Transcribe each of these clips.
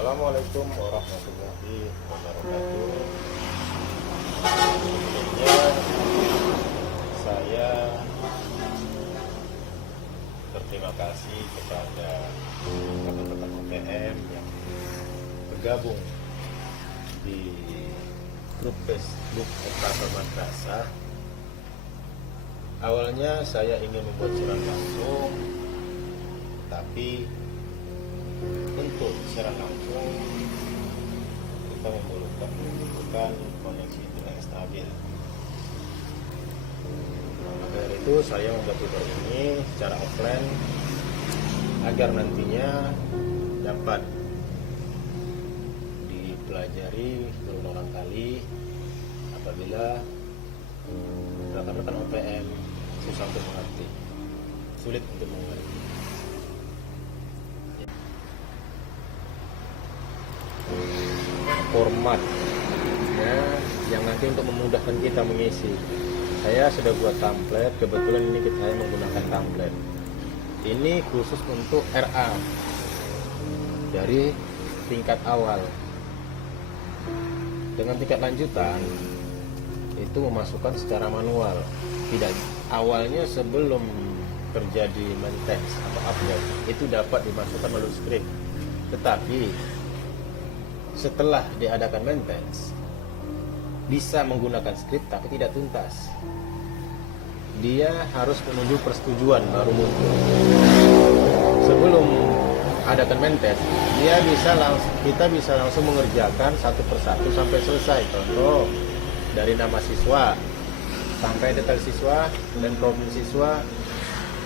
Assalamualaikum warahmatullahi wabarakatuh. Sebelumnya saya berterima kasih kepada rekan-rekan OPM yang bergabung di grup Facebook Operator Madrasah. Awalnya saya ingin membuat siaran langsung, tapi untuk siaran langsung kita membutuhkan koneksi internet stabil. Maka dari itu saya membuat tutor ini secara offline agar nantinya dapat dipelajari berulang kali apabila rekan-rekan OPM susah untuk mengerti, sulit untuk mengerti. Formatnya yang nanti untuk memudahkan kita mengisi. Saya sudah buat template, kebetulan ini saya menggunakan template. Ini khusus untuk RA dari tingkat awal. Dengan tingkat lanjutan itu memasukkan secara manual. Tidak, awalnya sebelum terjadi mentext atau upload itu dapat dimasukkan melalui script. Tetapi setelah diadakan maintenance bisa menggunakan script tapi tidak tuntas. Dia harus menunggu persetujuan baru muncul. Sebelum adakan maintenance, kita bisa langsung mengerjakan satu persatu sampai selesai. Contoh dari nama siswa sampai detail siswa dan problem siswa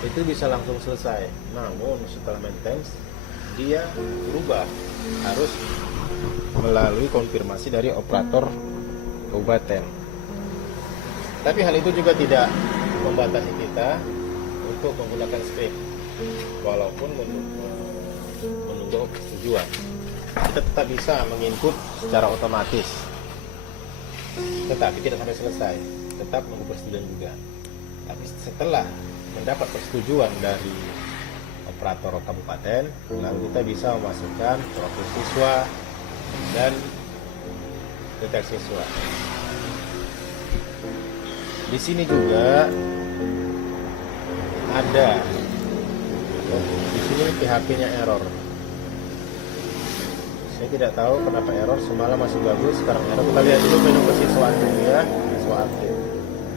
itu bisa langsung selesai. Namun setelah maintenance dia berubah, harus melalui konfirmasi dari operator kabupaten. Tapi hal itu juga tidak membatasi kita untuk menggunakan script, walaupun menunggu persetujuan. Kita tetap bisa menginput secara otomatis, tetapi tidak sampai selesai, tetap menunggu persetujuan juga. Tapi setelah mendapat persetujuan dari operator kabupaten, lalu kita bisa memasukkan profil siswa dan detail siswa. Di sini juga ada, di sini PHP-nya error. Saya tidak tahu kenapa error, semalam masih bagus, sekarang error. Kita lihat dulu menu kesiswaan dulu ya, siswa aktif.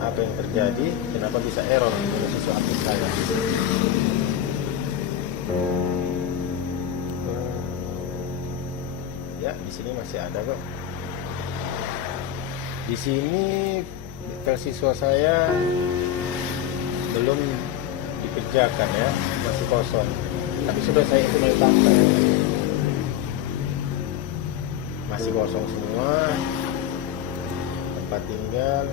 Apa yang terjadi? Kenapa bisa error menu siswa aktif saya? Ya, di sini masih ada kok. Di sini detail siswa saya belum dikerjakan ya, masih kosong. Tapi sudah saya itu tambah. Masih kosong semua. Tempat tinggal.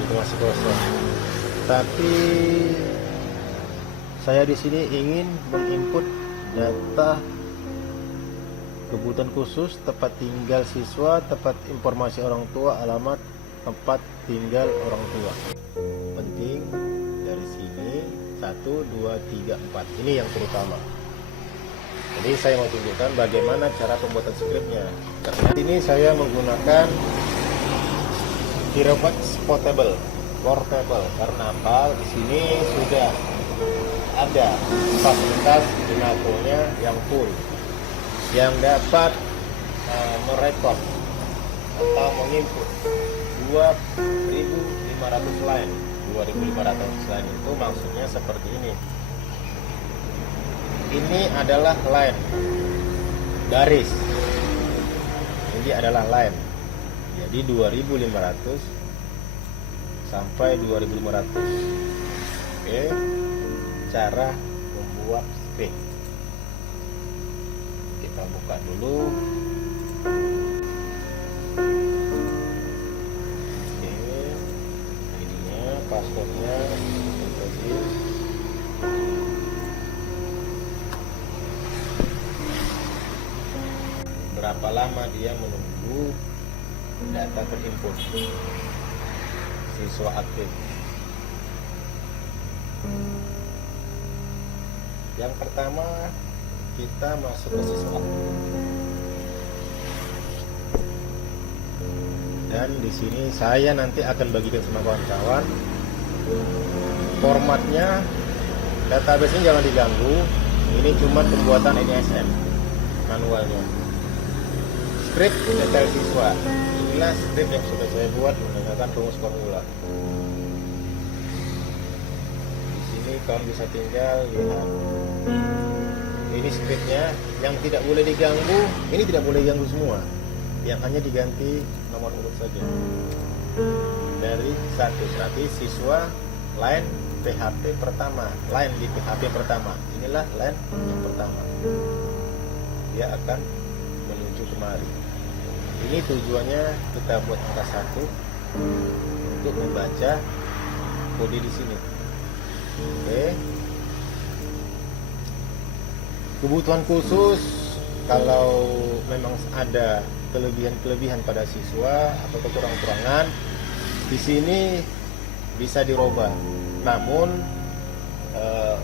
Itu masih kosong. Tapi saya di sini ingin menginput data kebutuhan khusus, tempat tinggal siswa, tempat informasi orang tua, alamat tempat tinggal orang tua. Penting dari sini 1, 2, 3, 4. Ini yang terutama. Jadi saya mau tunjukkan bagaimana cara pembuatan skripnya. Karena ini saya menggunakan Firefox Portable karena apa? Di sini sudah ada fasilitas Dinaco-nya yang full, yang dapat merekod atau menginput 2.500 line. 2.500 line itu maksudnya seperti ini. Ini adalah line garis. Ini adalah line. Jadi 2.500 sampai 2.500. Oke, cara membuat script kita buka dulu. Oke, ininya passwordnya berapa lama dia menunggu data terinput siswa aktif. Yang pertama kita masuk ke siswa. Dan di sini saya nanti akan bagikan sama kawan-kawan formatnya. Database-nya jangan diganggu. Ini cuma pembuatan NISM manualnya. Script detail siswa. Inilah script yang sudah saya buat menggunakan rumus formula. Di sini kawan bisa tinggal lihat. Ini scriptnya, yang tidak boleh diganggu. Ini tidak boleh diganggu semua. Yang hanya diganti nomor urut saja. Dari 1 berarti siswa line PHP pertama, line di PHP pertama. Inilah line yang pertama. Dia akan menuju kemari. Ini tujuannya kita buat angka 1 untuk membaca kode di sini. Oke. Kebutuhan khusus, kalau memang ada kelebihan-kelebihan pada siswa atau kekurangan-kekurangan, di sini bisa dirubah. Namun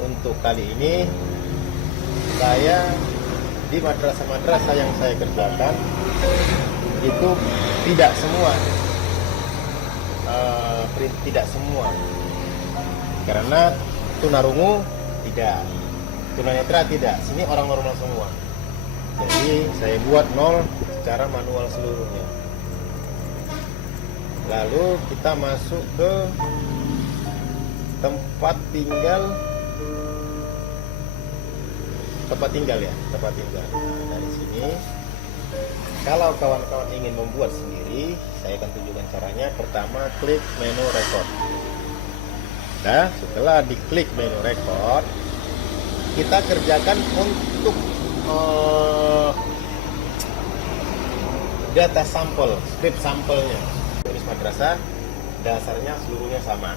untuk kali ini saya di madrasah-madrasah yang saya kerjakan itu tidak semua, tidak semua, karena tunarungu tidak, tunanetra tidak, sini orang normal semua. Jadi saya buat 0 secara manual seluruhnya. Lalu kita masuk ke tempat tinggal ya, tempat tinggal. Nah, dari sini kalau kawan-kawan ingin membuat sendiri, saya akan tunjukkan caranya. Pertama, klik menu record. Nah, setelah diklik menu record, kita kerjakan untuk data sampel, script sampelnya. Tulis madrasah, dasarnya seluruhnya sama.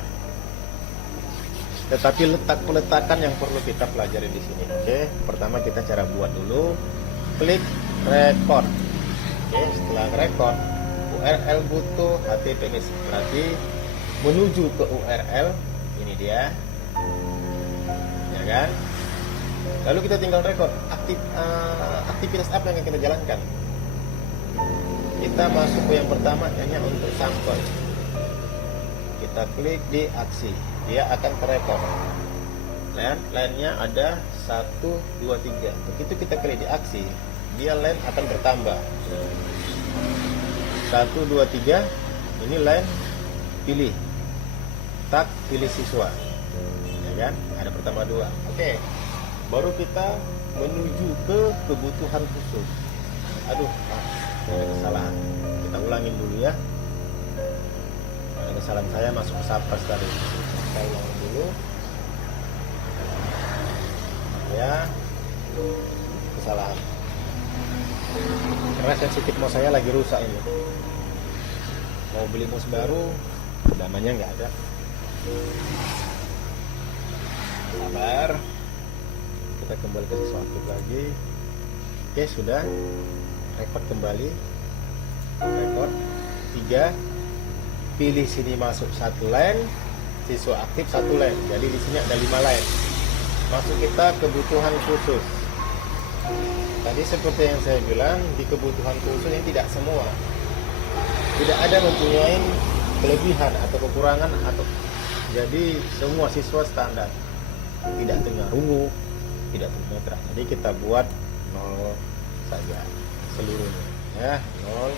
Tetapi letak peletakan yang perlu kita pelajari di sini. Oke, pertama kita cara buat dulu. Klik record. Oke, setelah record, URL butuh HTTPS. Berarti menuju ke URL ini dia, ya kan? Lalu kita tinggal record aktivitas apa yang kita jalankan. Kita masuk ke yang pertama, hanya untuk sampel. Kita klik di aksi, dia akan terekor. Line-nya ada 1, 2, 3. Begitu kita klik di aksi, dia line akan bertambah. 1, 2, 3. Ini line pilih. Tak pilih siswa. Ya kan? Ada pertama 2. Oke. Baru kita menuju ke kebutuhan khusus. Aduh, ada kesalahan. Kita ulangin dulu ya. Ada kesalahan saya masuk ke Sapras tadi. Kita ulangin dulu. Ya, kesalahan. Karena sensitif mouse saya lagi rusak ini. Mau beli mouse baru, namanya nggak ada. Sabar. Kita kembali ke sesuatu lagi. Oke, sudah. Record kembali. Record 3. Pilih sini masuk 1 line, siswa aktif 1 line. Jadi di sini ada 5 line. Masuk kita kebutuhan khusus. Tadi seperti yang saya bilang, di kebutuhan khusus ini tidak semua. Tidak ada mempunyai kelebihan atau kekurangan atau jadi semua siswa standar. Tidak tunarungu, tidak tunanetra. Jadi kita buat 0 saja seluruhnya ya, 0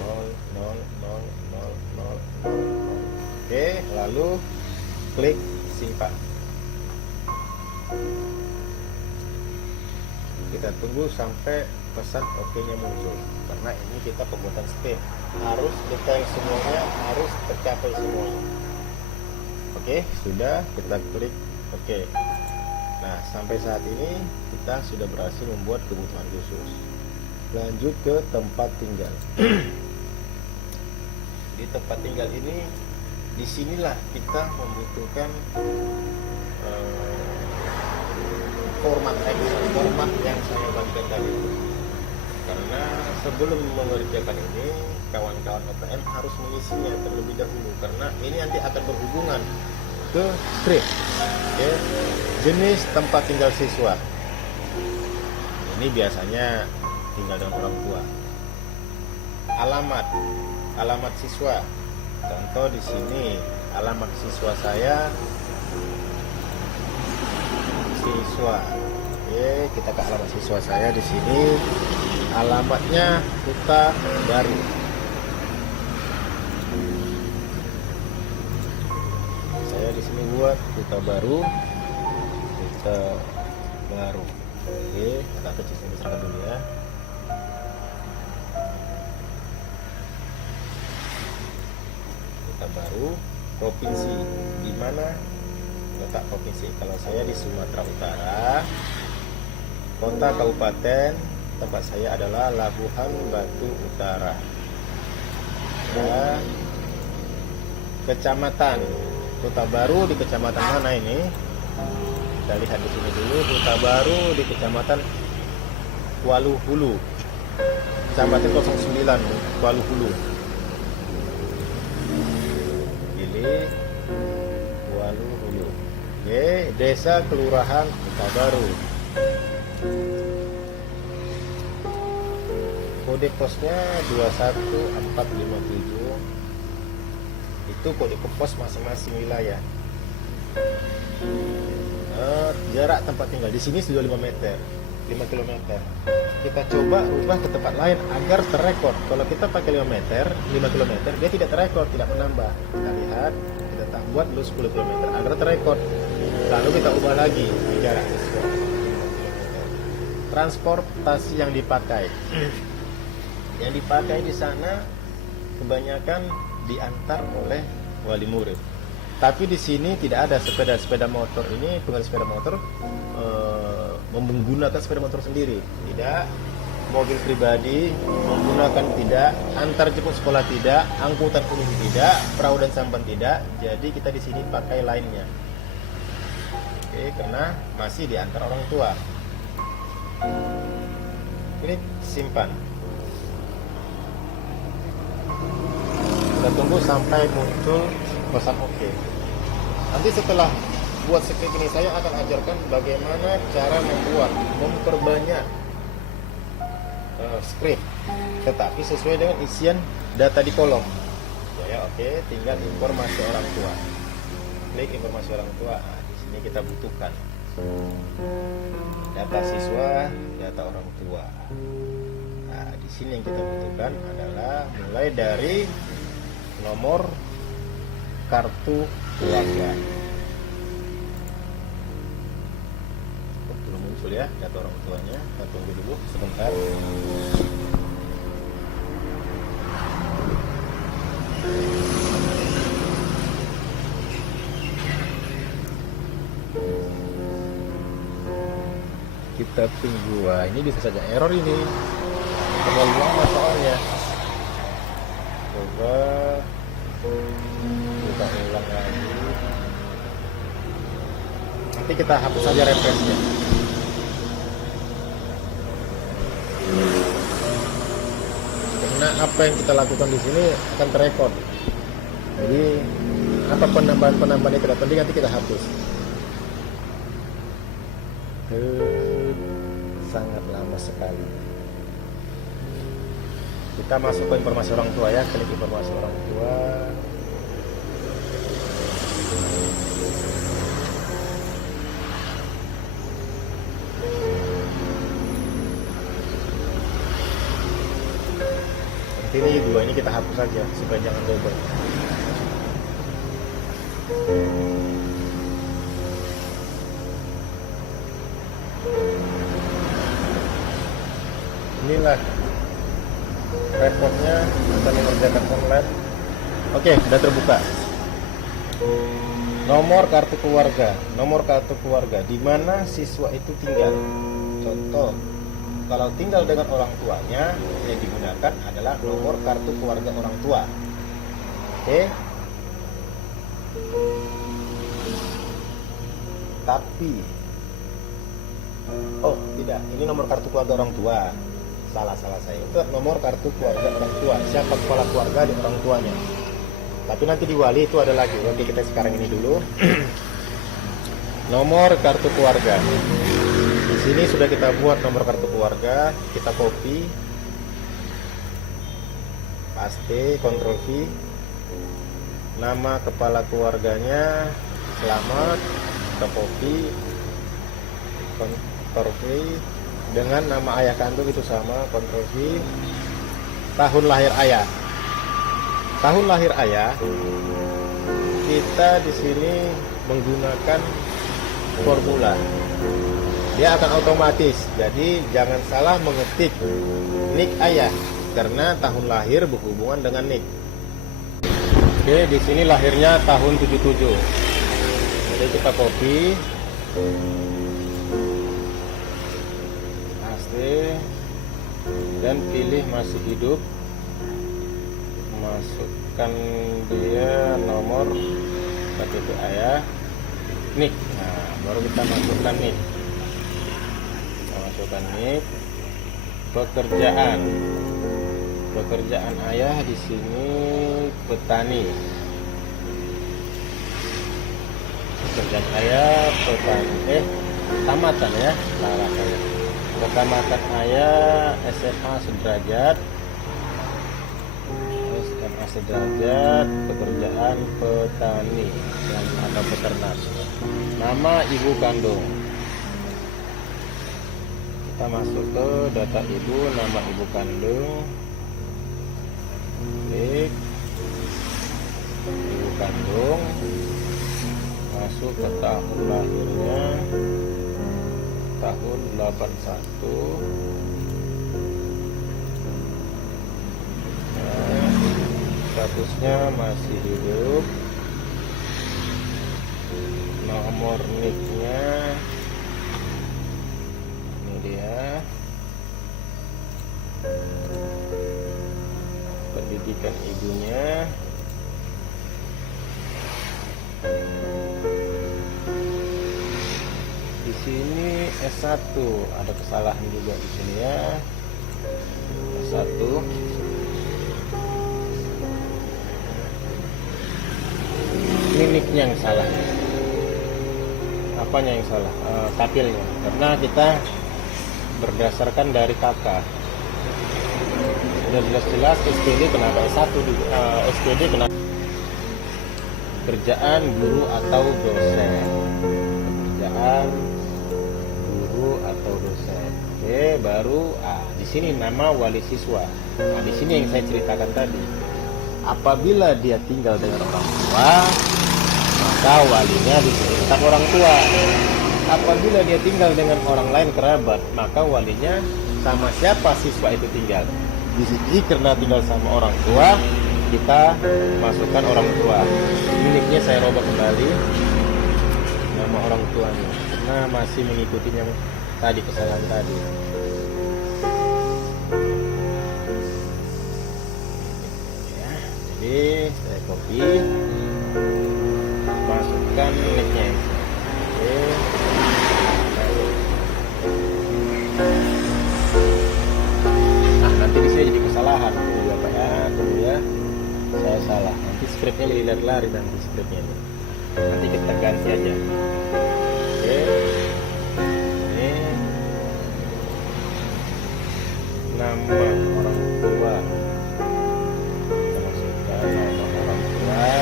0 0 0 0 0 0. Oke, lalu klik simpan. Kita tunggu sampai pesan OK-nya muncul, karena ini kita pembuatan script, harus detail semuanya, harus tercapai semuanya. Oke, sudah, kita klik OK. Nah, sampai saat ini kita sudah berhasil membuat kebutuhan khusus. Lanjut ke tempat tinggal. Di tempat tinggal ini, disinilah kita membutuhkan format Excel, format yang saya bagikan tadi. Karena sebelum mengerjakan ini, kawan-kawan OPM harus mengisinya terlebih dahulu, karena ini nanti akan berhubungan ke script. Oke. Jenis tempat tinggal siswa. Ini biasanya tinggal dengan orang tua. Alamat siswa. Contoh di sini alamat siswa saya siswa. Oke, kita ke alamat siswa saya di sini. Alamatnya Huta Baru. Saya di sini buat Huta Baru. Huta Baru. Oke, kita kecil besarkan dulu ya. Huta Baru, provinsi. Di mana letak provinsi? Kalau saya di Sumatera Utara. Kota kabupaten tempat saya adalah Labuhan Batu Utara. Ya. Kecamatan Huta Baru di kecamatan mana ini? Kita lihat di sini dulu. Huta Baru di kecamatan Walu Hulu. Kecamatan 09 Walu Hulu. Pilih Walu Hulu. Oke, desa kelurahan Huta Baru. Kode posnya 21457. Itu kode pos masing-masing wilayah. Jarak tempat tinggal di sini sudah 5 meter, 5 km. Kita coba ubah ke tempat lain agar terrekord. Kalau kita pakai 5 meter, 5 km, dia tidak terrekord, tidak menambah. Kita lihat, kita buat dulu 10 km agar terrekord. Lalu kita ubah lagi jarak sesuai 5 km. Transportasi yang dipakai. Yang dipakai di sana kebanyakan diantar oleh wali murid. Tapi di sini tidak ada sepeda motor. Ini pengendara sepeda motor menggunakan sepeda motor sendiri, tidak mobil pribadi menggunakan, tidak antar jemput sekolah, tidak angkutan umum, tidak perahu dan sampan, tidak. Jadi kita di sini pakai lainnya. Oke, karena masih diantar orang tua. Klik simpan. Kita tunggu sampai muncul pesan OK. Nanti setelah buat script ini, saya akan ajarkan bagaimana cara memperbanyak script, tetapi sesuai dengan isian data di kolom. Ya, oke. Tinggal informasi orang tua. Klik informasi orang tua. Nah, di sini kita butuhkan data siswa, data orang tua. Nah, di sini yang kita butuhkan adalah mulai dari nomor kartu keluarga. Belum muncul ya data orang tuanya. Kita tunggu dulu sebentar. Kita tunggu. Wah, ini bisa saja error ini. Terlalu lama soalnya. Coba kita ulang lagi. Nanti kita hapus saja referensinya. Karena apa yang kita lakukan di sini akan terekod. Jadi apa penambahan yang tidak penting nanti kita hapus. Sangat lama sekali. Kita masuk ke informasi orang tua ya. Klik informasi orang tua. Ini dua ini kita hapus saja supaya jangan double. Inilah reportnya, kita mengerjakan online. Oke, sudah terbuka. Nomor kartu keluarga, di mana siswa itu tinggal. Contoh, kalau tinggal dengan orang tuanya, yang digunakan adalah nomor kartu keluarga orang tua. Oke. Tapi, oh tidak, ini nomor kartu keluarga orang tua. Salah saya. Itu nomor kartu keluarga orang tua. Siapa kepala keluarga di orang tuanya. Tapi nanti di wali itu ada lagi. Oke, kita sekarang ini dulu. Nomor kartu keluarga. Di sini sudah kita buat nomor kartu keluarga. Kita copy, paste, Ctrl V. Nama kepala keluarganya Selamat, kita copy, Ctrl V. Dengan nama ayah kandung itu sama, Ctrl V. Tahun lahir ayah. Tahun lahir ayah kita di sini menggunakan formula. Dia akan otomatis. Jadi jangan salah mengetik nik ayah karena tahun lahir berhubungan dengan nik. Oke, di sini lahirnya tahun 77. Jadi kita copy, paste, dan pilih masih hidup. Masukkan dia nomor KTP ayah, nik. Nah, baru kita masukkan nik. Kita masukkan nik. Pekerjaan ayah di sini petani. Pekerjaan ayah petani. Tamatan ya, salah saya. Kecamatan ayah SMA Sederajat. SMA Sederajat, pekerjaan petani dan atau peternak. Nama ibu kandung. Kita masuk ke data ibu, nama ibu kandung. Klik ibu kandung. Masuk ke tahun lahirnya. Tahun 81. Statusnya masih hidup. Nomor niknya ini dia. Pendidikan ibunya. Di sini S1, ada kesalahan juga di sini ya. S1. Niknya yang salah. Apanya yang salah? Tapilnya. Karena kita berdasarkan dari kakak. Sudah jelas-jelas SPD kenapa S1, SPD kenapa kerjaan guru atau dosen. Kerjaan guru atau dosen. Oke, baru di sini nama wali siswa. Nah, di sini yang saya ceritakan tadi. Apabila dia tinggal dengan orang tua, maka walinya disebut tetap orang tua. Apabila dia tinggal dengan orang lain kerabat, maka walinya sama siapa siswa itu tinggal. Di sini karena tinggal sama orang tua, kita masukkan orang tua. Miliknya saya robah kembali nama orang tuanya, karena masih mengikuti yang tadi, kesalahan tadi. Ya, jadi saya copy, masukkan nicknya. Oke. Nah, nanti di sini jadi kesalahan. Ya Pak ya, tunggu ya. Saya salah. Nanti scriptnya jadi lari nanti scriptnya ini. Nanti kita ganti aja. Oke. Ini nama orang tua. Kita masukkan nama orang tua.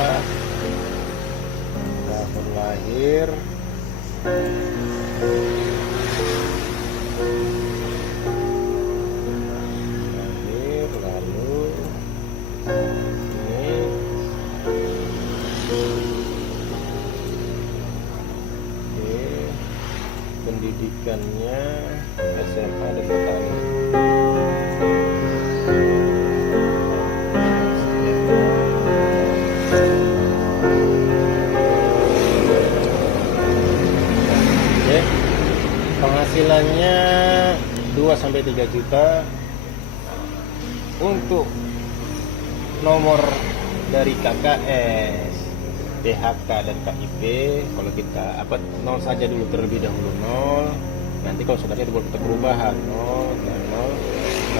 Tahun lahir. Lalu ini pendidikannya SMA dan petani. Penghasilannya 2-3 juta. Untuk nomor dari KKS, PHK dan KIP, kalau kita nol saja dulu terlebih dahulu, 0. Nanti kalau sudah ada kita perubahan 0 dan 0.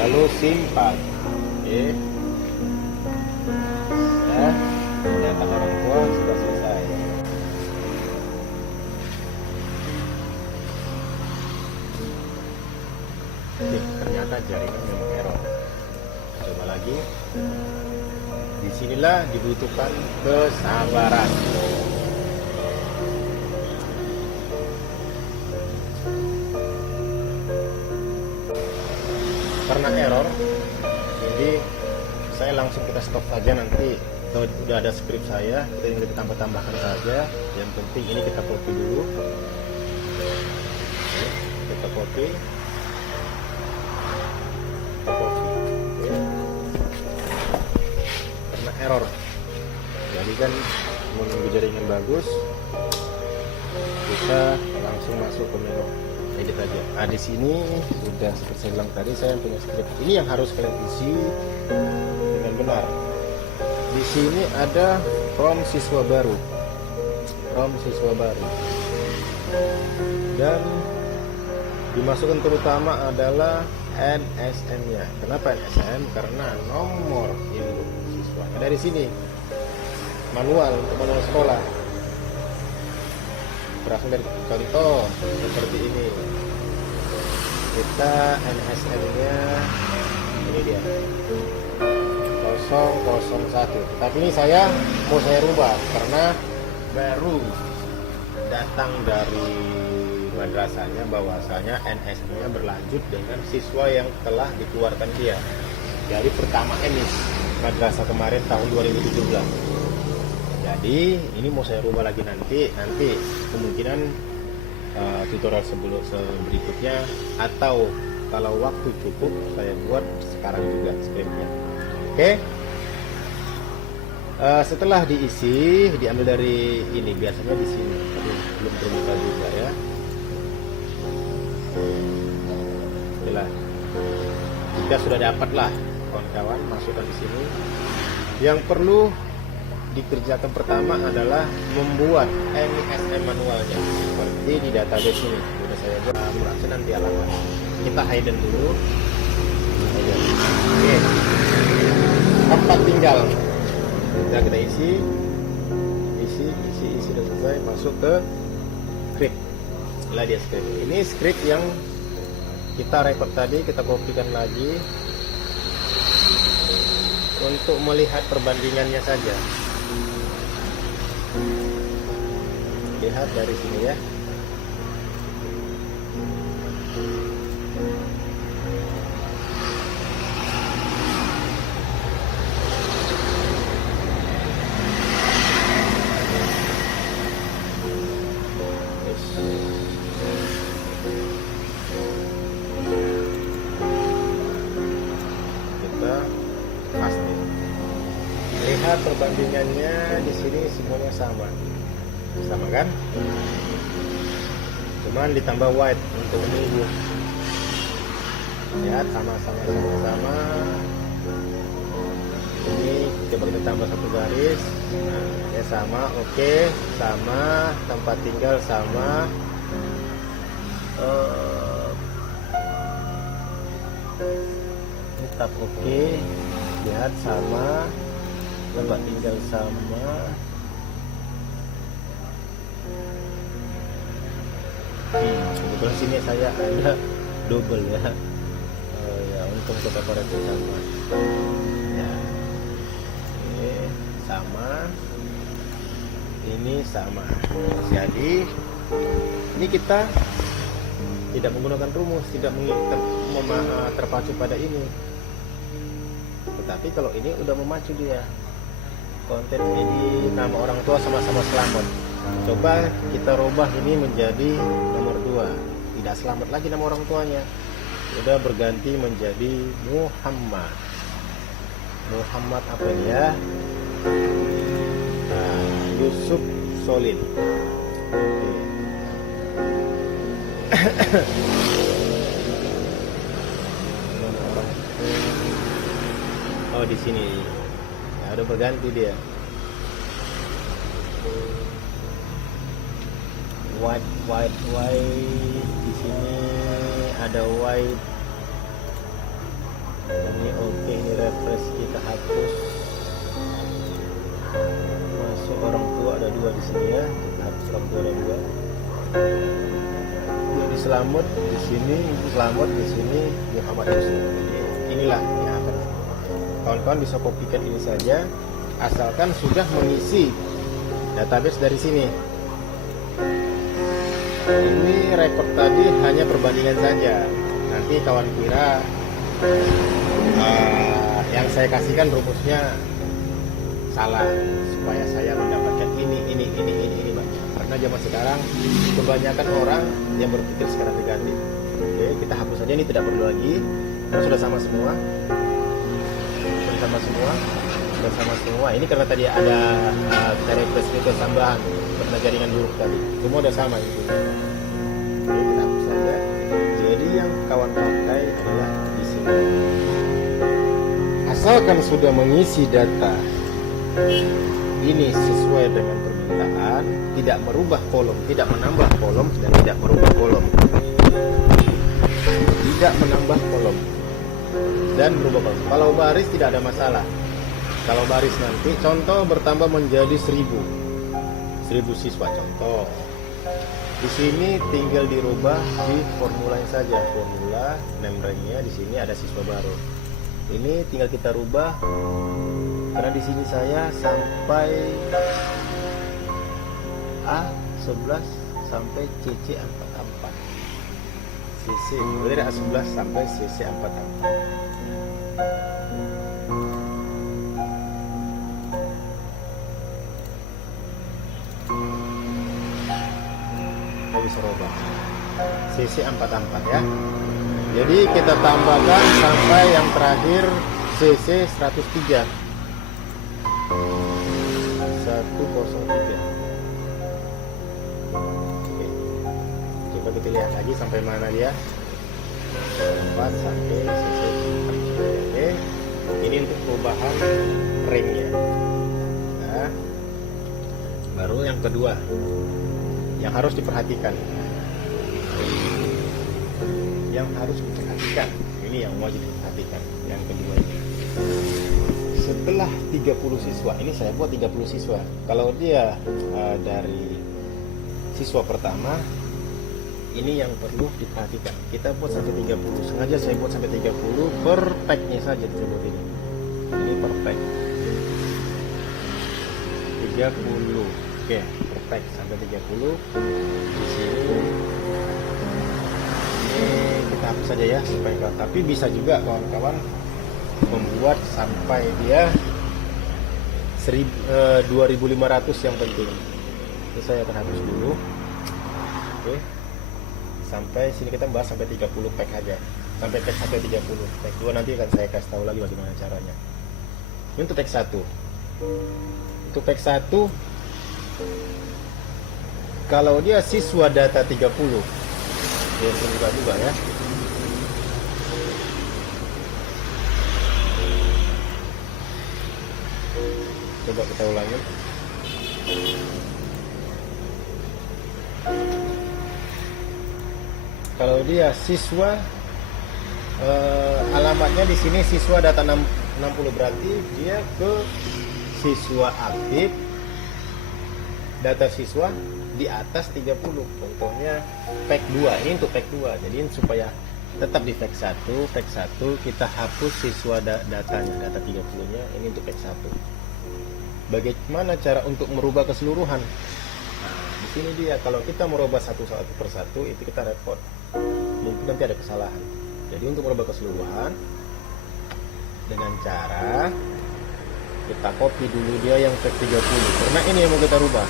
Lalu simpan. Oke. Ya. kontak orang tua sudah selesai. Ternyata jaringan memang error. Coba lagi. Disinilah dibutuhkan kesabaran. Karena error, jadi saya langsung kita stop saja. Nanti kalau udah ada script saya, kita tinggal tambah-tambahkan saja. Yang penting ini kita copy dulu. Kita copy. Karena error, jadi kan menunggu jaringan bagus, kita langsung masuk ke menu edit aja. Di sini sudah seperti saya bilang tadi, saya punya script. Ini yang harus kalian isi dengan benar. Di sini ada from siswa baru, dan dimasukkan terutama adalah NSM-nya. Kenapa NSM? Karena nomor induk siswa. Dari sini manual untuk manual sekolah. Berasal dari contoh seperti ini. Kita NSM-nya ini dia 001. Tapi ini mau saya rubah karena baru datang dari madrasahnya bahwasanya NSM-nya berlanjut dengan siswa yang telah dikeluarkan dia dari pertama emis madrasah kemarin tahun 2017. Jadi ini mau saya rubah lagi nanti kemungkinan tutorial berikutnya, atau kalau waktu cukup saya buat sekarang juga scriptnya. Oke. Setelah diisi, diambil dari ini, biasanya di sini. Tapi belum terbuka juga ya. Itulah. Jika sudah dapatlah kawan-kawan, masukkan di sini. Yang perlu dikerjakan pertama adalah membuat NSM manualnya seperti di database ini. Sudah saya buat, merasa nanti alamat. Kita hidden dulu. Oke. Tempat tinggal. Sudah kita isi sudah selesai. Masuk ke script. Inilah dia script. Ini script yang kita record tadi, kita kopikan lagi untuk melihat perbandingannya saja. Lihat dari sini ya. Kita pasti lihat perbandingannya di sini, semuanya sama kan? Cuman ditambah white untuk menunggu. Lihat sama. Ini coba kita tambah satu garis. Nah, ya sama, oke, sama, tempat tinggal sama. Tetap oke. Lihat sama, tempat tinggal sama. Kebetulan sini saya ada double ya. Ya, untung kita koreksi sama. Ya. Oke, sama. Ini sama. Jadi ini kita tidak menggunakan rumus, tidak terpacu pada ini. Tetapi kalau ini udah memacu dia. Konten ini nama orang tua sama-sama selamat. Coba kita rubah ini menjadi nomor 2. Tidak selamat lagi nama orang tuanya. Sudah berganti menjadi Muhammad. Muhammad apa ini ya? Nah, Yusuf Solid. Oh, di sini. Nah, udah berganti dia. White di sini ada white. Ini oke, ini refresh, kita hapus, masuk orang tua ada 2 di sini ya, kita hapus orang tua ada 2. Jadi selamat di sini, selamat di sini, Muhammad Yusuf. Jadi inilah yang akan kawan-kawan bisa kopikan ini saja, asalkan sudah mengisi database dari sini. Ini rekod tadi hanya perbandingan saja. Nanti kawan kira yang saya kasihkan rumusnya salah, supaya saya mendapatkan ini banyak. Karena zaman sekarang kebanyakan orang yang berpikir secara negatif. Oke, kita hapus saja, ini tidak perlu lagi. Kita sudah sama semua. Bersama semua. Ini karena tadi ada karakteristik tambahan karena jaringan buruk tadi. Semua udah sama itu. Oke, kita hapus saja. Jadi yang kawan pakai adalah di sini. Asalkan sudah mengisi data ini sesuai dengan permintaan, tidak merubah kolom, tidak menambah kolom, dan tidak merubah kolom. Tidak menambah kolom dan merubah kolom. Kalau baris tidak ada masalah. Kalau baris nanti contoh bertambah menjadi 1000 siswa contoh. Di sini tinggal dirubah di formulanya saja, formula name rank-nya di sini ada siswa baru. Ini tinggal kita rubah karena di sini saya sampai A11 sampai CC44. CC dari A11 sampai CC44. Bisa rubah CC44 ya. Jadi kita tambahkan sampai yang terakhir CC 103. 103. Oke. Coba kita lihat lagi sampai mana dia. 4 sampai CC 103. Oke. Ini untuk perubahan ringnya. Nah, baru yang kedua yang harus diperhatikan, ini yang wajib diperhatikan. Yang kedua ini setelah 30 siswa, ini saya buat 30 siswa. Kalau dia dari siswa pertama, ini yang perlu diperhatikan, kita buat sampai 30. Sengaja saya buat sampai 30 per pack-nya saja disebut ini per pack 30. Oke, perfect sampai 30. Di sini ini kita hapus saja ya supaya kuat. Tapi bisa juga kawan-kawan membuat sampai dia 2500 yang penting. Ini saya akan hapus dulu. Oke. Sampai sini kita bahas sampai 30 pack aja. Sampai pack 30. Pack 2 nanti akan saya kasih tahu lagi bagaimana caranya. Ini untuk pack 1. Untuk pack 1, kalau dia siswa data 30, dia juga ya. Coba kita ulangi. Kalau dia siswa, alamatnya di sini siswa data 60, berarti dia ke siswa aktif, data siswa di atas 30. Contohnya pack 2, ini untuk pack 2. Jadi supaya tetap di pack 1 kita hapus siswa datanya, data 30-nya. Ini untuk pack 1. Bagaimana cara untuk merubah keseluruhan? Nah, di sini dia, kalau kita merubah satu per satu itu kita repot. Mungkin nanti ada kesalahan. Jadi untuk merubah keseluruhan dengan cara kita copy dulu dia yang pack 30, karena ini yang mau kita rubah.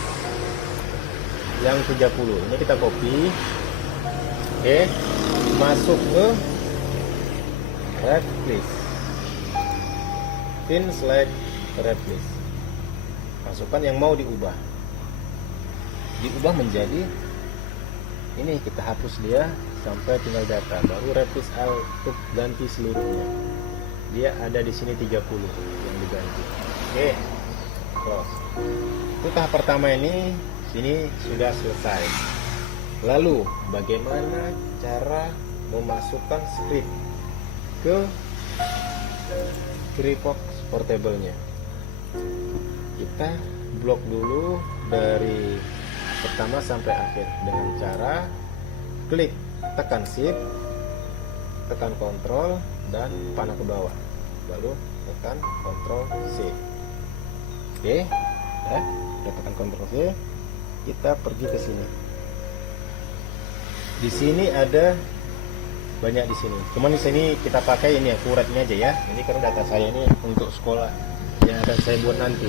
Yang 30 ini kita copy. Oke, masuk ke red list, pin select red list, masukkan yang mau diubah menjadi ini. Kita hapus dia sampai tinggal data, baru red list untuk ganti seluruhnya. Dia ada di sini 30 yang diganti. Oke, close. Untuk tahap pertama ini sini sudah selesai. Lalu bagaimana cara memasukkan script ke Freefox Portable-nya? Kita blok dulu dari pertama sampai akhir dengan cara klik, tekan shift, tekan kontrol dan panah ke bawah, lalu tekan kontrol C. Oke, ya, udah tekan kontrol C, kita pergi ke sini. Di sini ada banyak di sini. Cuman di sini kita pakai ini akurat ini aja ya. Ini karena data saya ini untuk sekolah yang akan saya buat nanti.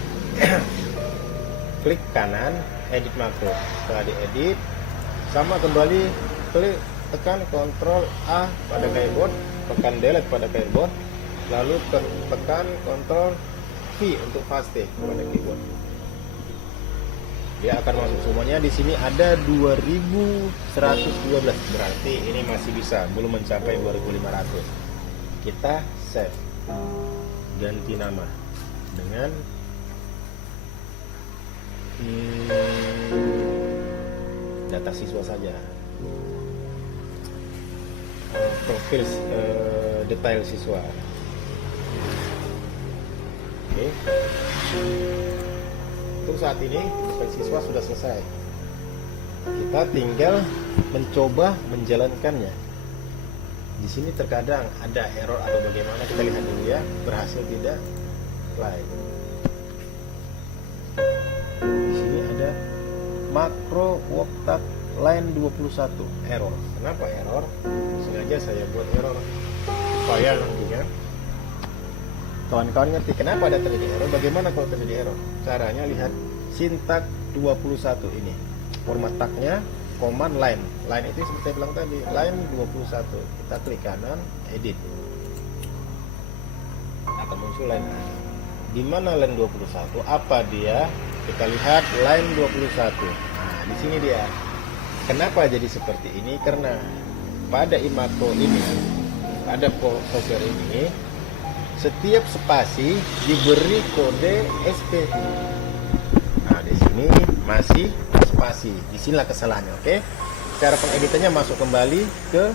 Klik kanan, edit makro. Setelah diedit, sama kembali klik, tekan Ctrl A pada keyboard, tekan Delete pada keyboard, lalu tekan Ctrl V untuk paste pada keyboard. Dia akan masuk semuanya. Di sini ada 2112, berarti ini masih bisa, belum mencapai 2500. Kita save, ganti nama dengan data siswa saja, profil detail siswa. Oke. Untuk saat ini siswa sudah selesai. Kita tinggal mencoba menjalankannya. Di sini terkadang ada error atau bagaimana, kita lihat dulu ya, berhasil tidak play. Di sini ada makro worktab line 21 error. Kenapa error? Sengaja saya buat error supaya nantinya kawan-kawan ngerti kenapa ada terjadi error, bagaimana kalau terjadi error. Caranya lihat sintak 21 ini. Format tagnya command line. Line itu seperti saya bilang tadi, line 21. Kita klik kanan, edit. Akan muncul line. Di mana line 21? Apa dia? Kita lihat line 21. Nah, di sini dia. Kenapa jadi seperti ini? Karena pada imakro ini, pada software ini, setiap spasi diberi kode SP. Nah, di sini masih spasi. Disinilah kesalahannya, oke? Cara pengeditannya masuk kembali ke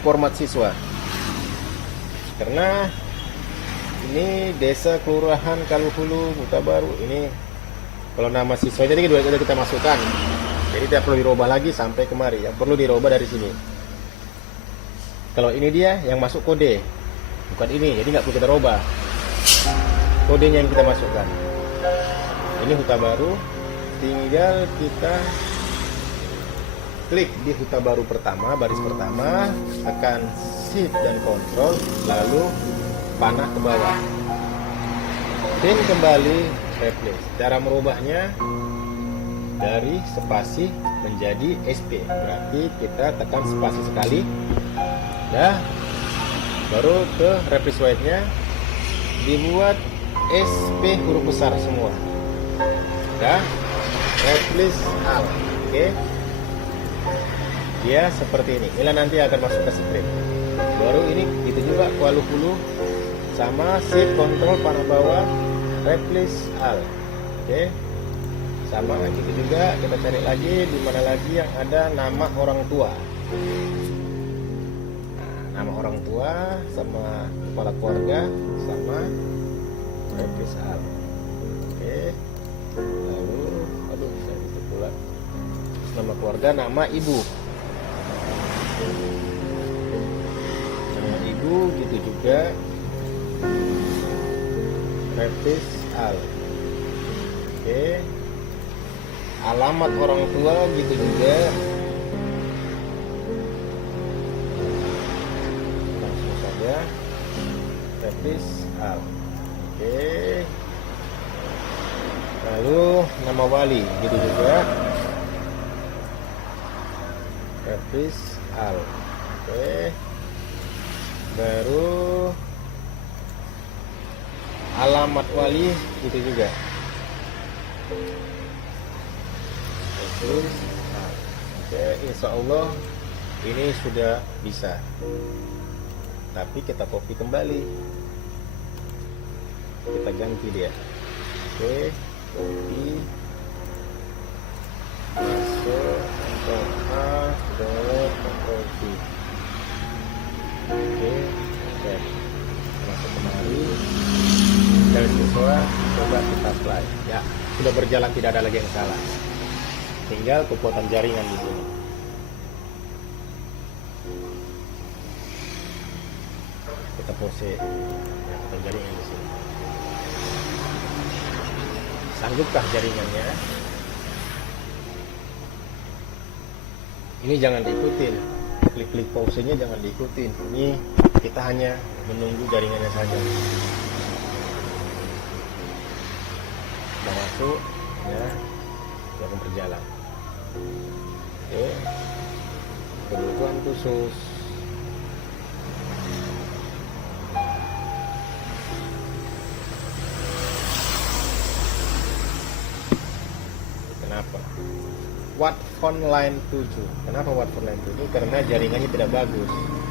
format siswa. Karena ini desa kelurahan Kaluhulu Huta Baru. Ini kalau nama siswa jadi sudah kita masukkan. Jadi tidak perlu dirubah lagi sampai kemari. Yang perlu dirubah dari sini. Kalau ini dia yang masuk kode, bukan ini, jadi nggak perlu kita rubah. Kodenya yang kita masukkan. Ini Huta Baru, tinggal kita klik di Huta Baru pertama, baris pertama, tekan shift dan kontrol, lalu panah ke bawah. Dan kembali replace. Cara merubahnya dari spasi menjadi SP. Berarti kita tekan spasi sekali. Ya, baru ke replace white-nya dibuat SP huruf besar semua. Ya, replace all. Oke. Dia seperti ini. Inilah nanti akan masuk ke script. Baru ini itu juga Kaluhulu sama shift control panah bawah replace all. Oke. Sama gitu juga kita cari lagi di mana lagi yang ada nama orang tua. Nama orang tua sama kepala keluarga sama replace all. Oke. Lalu saya itu pula nama keluarga, nama ibu. Nama ibu gitu juga replace all. Oke. Alamat orang tua gitu juga. Replace all. Oke. Lalu nama wali gitu juga. Replace all. Oke. Baru alamat wali gitu juga. Replace all. Oke, insya Allah ini sudah bisa. Tapi kita copy kembali, kita ganti dia. Oke, copy, masuk, Ctrl A, Ctrl V. Oke, masuk kemari. dari siswa, coba kita apply. Ya, sudah berjalan, tidak ada lagi yang salah. Tinggal kekuatan jaringan di sini. Kita pose ya, kekuatan jaringan di sini. Sanggupkah jaringannya? Ini jangan diikutin, klik-klik pausenya jangan diikutin. Ini kita hanya menunggu jaringannya saja. Sudah masuk, ya, sudah akan berjalan. Oke, kebutuhan khusus. Kenapa? Watt phone line 7. Kenapa watt phone line 7? Karena jaringannya tidak bagus.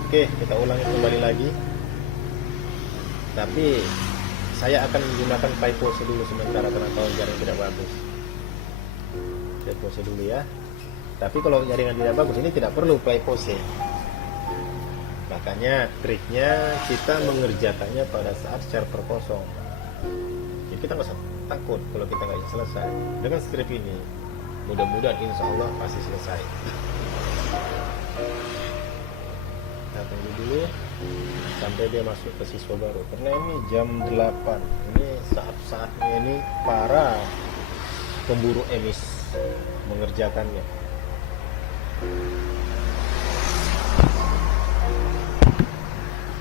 Oke, kita ulangi kembali lagi. Tapi saya akan menggunakan play pause dulu sementara karena kalau jaringan tidak bagus. Play pause dulu ya. Tapi kalau jaringan tidak bagus ini tidak perlu play pause. Makanya triknya kita mengerjakannya pada saat server kosong. Jadi kita nggak usah takut kalau kita nggak selesai. Dengan script ini mudah-mudahan insya Allah pasti selesai. Kita tunggu dulu sampai dia masuk ke siswa baru, karena ini jam 8. Ini saat-saatnya ini para pemburu emis mengerjakannya.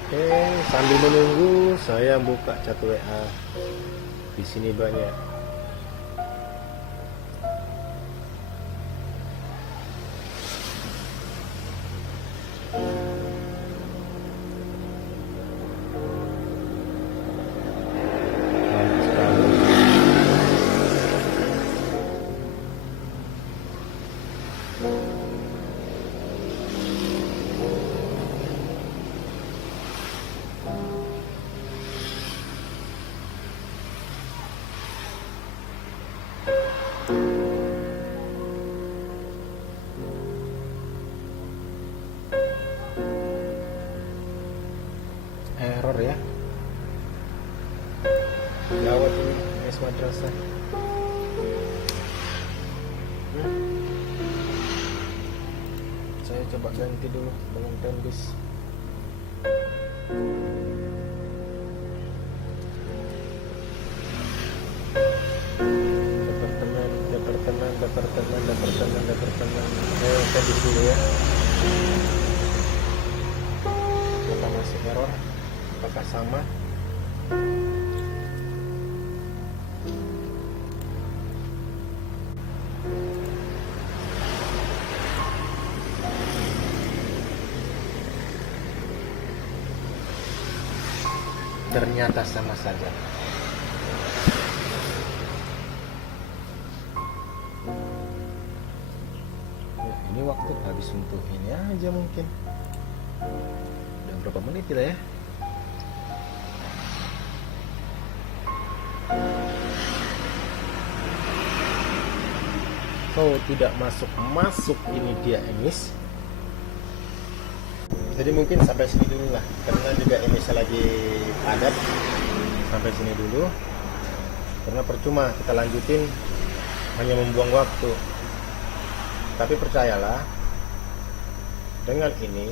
Oke, sambil menunggu saya buka chat WA. Di sini banyak. Error ya, gawat ini es madrasah. Saya coba ganti dulu dengan tembus. Departemen. Tembus dulu ya. Kita masih error. Apakah sama? Ternyata sama saja. Ini waktu habis untuk ini aja mungkin. Udah berapa menit kita ya? Oh, tidak masuk ini dia emis. Jadi mungkin sampai sini dulu lah, karena juga emisnya lagi padat. Sampai sini dulu, karena percuma kita lanjutin, hanya membuang waktu. Tapi percayalah, dengan ini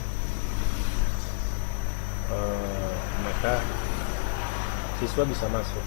maka siswa bisa masuk.